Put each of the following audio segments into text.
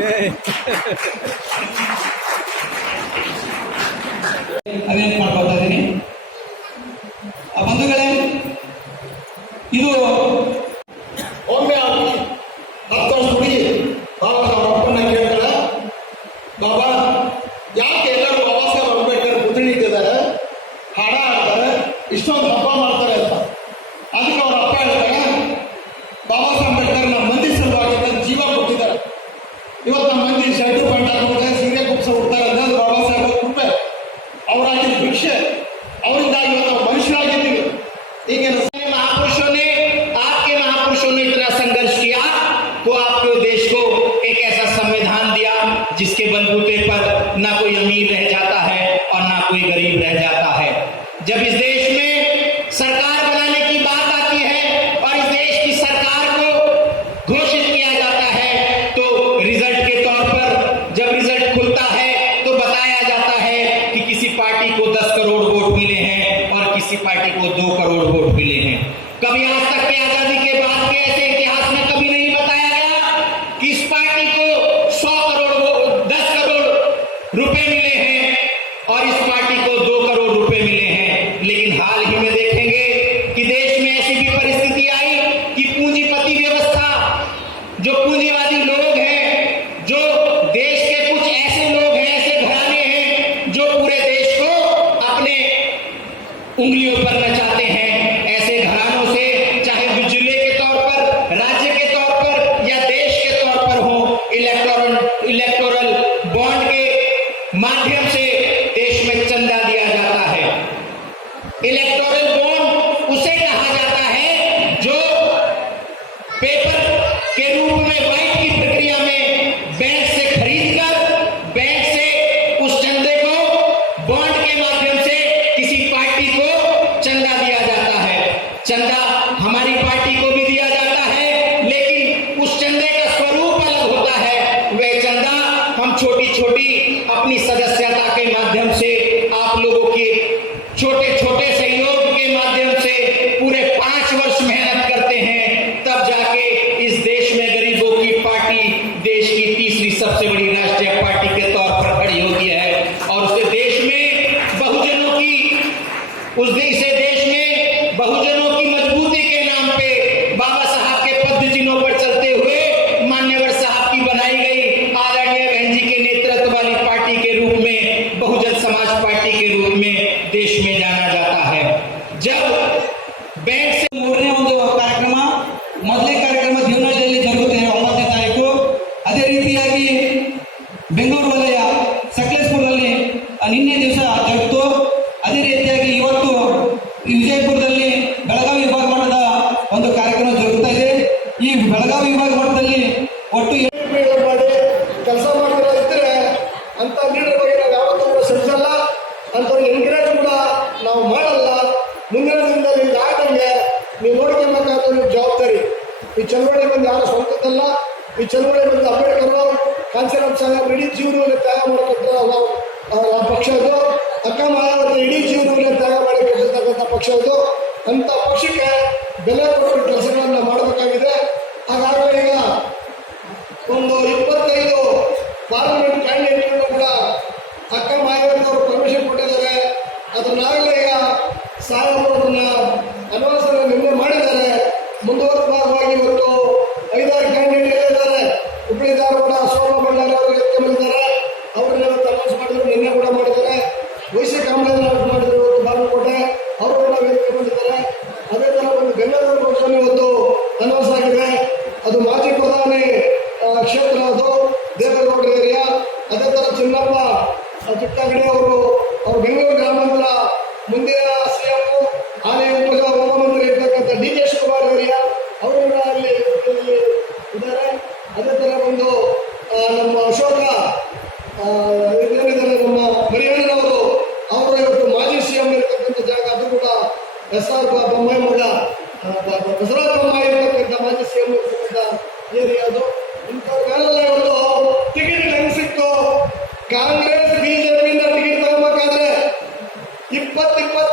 ハハハハ。जिसके बलबूते पर ना कोई अमीर रह जाता है और ना कोई गरीब रह जाता है। जब इस देश में सरकार बनाने की बात आती है और इस देश की सरकार को घोषित किया जाता है तो रिज़ल्ट के तौर पर जब रिज़ल्ट खुलता है तो बताया जाता है कि किसी पार्टी को दस करोड़ वोट मिले हैं और किसी पार्टी को दो करोड़ वोट मिले हैं। कभी आज तक की आज़ादी के बाद के ऐसे इतिहास में कभी जो पूंजीवादी लोग हैं उस दिन से देश में बहुजनों की मजबूती के नाम पे बाबा साहब के पद चिन्हों पर चलते हुए मान्यवर साहब की बनाई गई आदरणीय बहन जी के नेतृत्व वाली पार्टी के रूप में, बहुजन समाज पार्टी के रूप में देश में जाना जाता है। जब बैंक से मुड़ने कार्यक्रम मदले का ಒಂದು ನೀವು ನೋಡಿಕೊಳ್ಳಬೇಕಾದ ನಿಮ್ಮ ಜವಾಬ್ದಾರಿ. ಈ ಚಳವಳಿ ಬಂದು ಯಾರ ಸ್ವಂತದ್ದಲ್ಲ, ಈ ಚಳವಳಿ ಬಂದು ಅಂಬೇಡ್ಕರ್ ಕಾಂಚರಾಮ್ ಸಾಹೇಬ್ ಇಡೀ ಜೀವನವನ್ನು ತಯಾರು ಮಾಡಿಕೊಟ್ಟ ಆ ಪಕ್ಷ ಅದು. ಅಕ್ಕ ಮಾಯಾವತಿ ಇಡೀ ಜೀವನವನ್ನು ತಯಾರು ಮಾಡಿಕೊಟ್ಟಿರ್ತಕ್ಕಂಥ ಪಕ್ಷ ಅದು. ಅಂಥ ಪಕ್ಷಕ್ಕೆ ಬೆಲೆ ಕೊಟ್ಟು ಕೆಲಸಗಳನ್ನು ಮಾಡಬೇಕು ಇಪ್ಪತ್ತು ಇಪ್ಪತ್ತು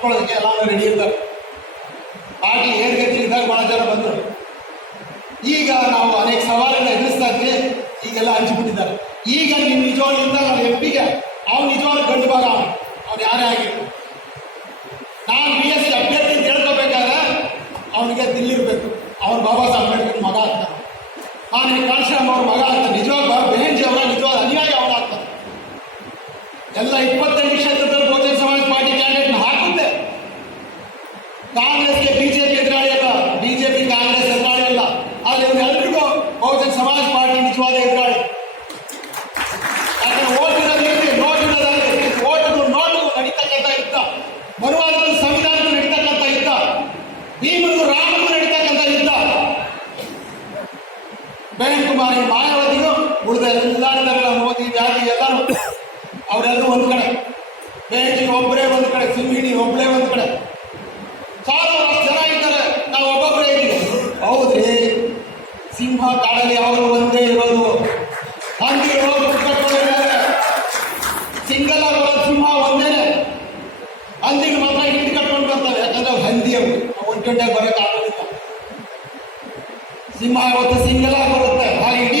ಹತ್ಕೊಳ್ಳೋದಕ್ಕೆ ಎಲ್ಲಾನು ರೆಡಿ ಇರ್ತಾರೆ ಹಾಗೆ ಇದ್ದಾಗ ಭಾಳ ಜನ ಬಂದರು. ಈಗ ನಾವು ಅನೇಕ ಸವಾಲನ್ನ ಎದುರಿಸ್ತಾ ಇದ್ವಿ ಈಗೆಲ್ಲ ಹಂಚಿಬಿಟ್ಟಿದ್ದಾರೆ. ಈಗ ನೀವು ನಿಜವಾಗ್ಲಿಂದಾಗ ಅವ್ರ ಎಂಪಿಗೆ ಅವ್ನು ನಿಜವಾದ ಗಂಡು ಭಾಗ ಅವನು. ಅವ್ನು ಯಾರೇ ಆಗಿತ್ತು ನಾನು ಬಿ ಎಸ್ ಸಿ ಅಭ್ಯರ್ಥಿ ಕೇಳ್ಕೋಬೇಕಾದ್ರೆ ಅವನಿಗೆ ದಿಲ್ಲಿರ್ಬೇಕು. ಅವ್ನು ಬಾಬಾ ಸಾಹೇಬ್ ಅಂಬೇಡ್ಕರ್ ಮಗ ಆಗ್ತಾನೆ. ನಾನು ಕಾಶರಾಮ್ ಅವ್ರ ಮಗ ಆಗ್ತಾನೆ. ನಿಜವಾಗ ಬೇಂಜಿ ಅವರ ನಿಜವಾದ ಅನುಯಾಯಿ ಅವನಾಗ್ತಾನೆ. ಎಲ್ಲ ಇಪ್ಪತ್ತೆಂಟು ಕ್ಷೇತ್ರದಲ್ಲಿ ಕಾಂಗ್ರೆಸ್ಗೆ ಬಿಜೆಪಿ ಸಿಂಹ ಕಾಡಲ್ಲಿ ಯಾವಾಗಲೂ ಒಂದೇ ಇರೋದು. ಹಂದಿ ಸಿಂಗಲ್ ಬರೋ ಸಿಂಹ ಒಂದೇ ಹಂದಿಗೆ ಮಾತ್ರ ಹಿಂಡಿ ಕಟ್ಕೊಂಡು ಬರ್ತಾರೆ. ಯಾಕಂದ್ರೆ ಅವು ಹಂದಿ ಅವು ಒಂದು ಗಂಟೆಗೆ ಬರೋಕ್ಕಾಗೋದಿಲ್ಲ. ಸಿಂಹ ಯಾವತ್ತು ಸಿಂಗಲ್ ಬರುತ್ತೆ. ಹಾಗೆ ಇಡೀ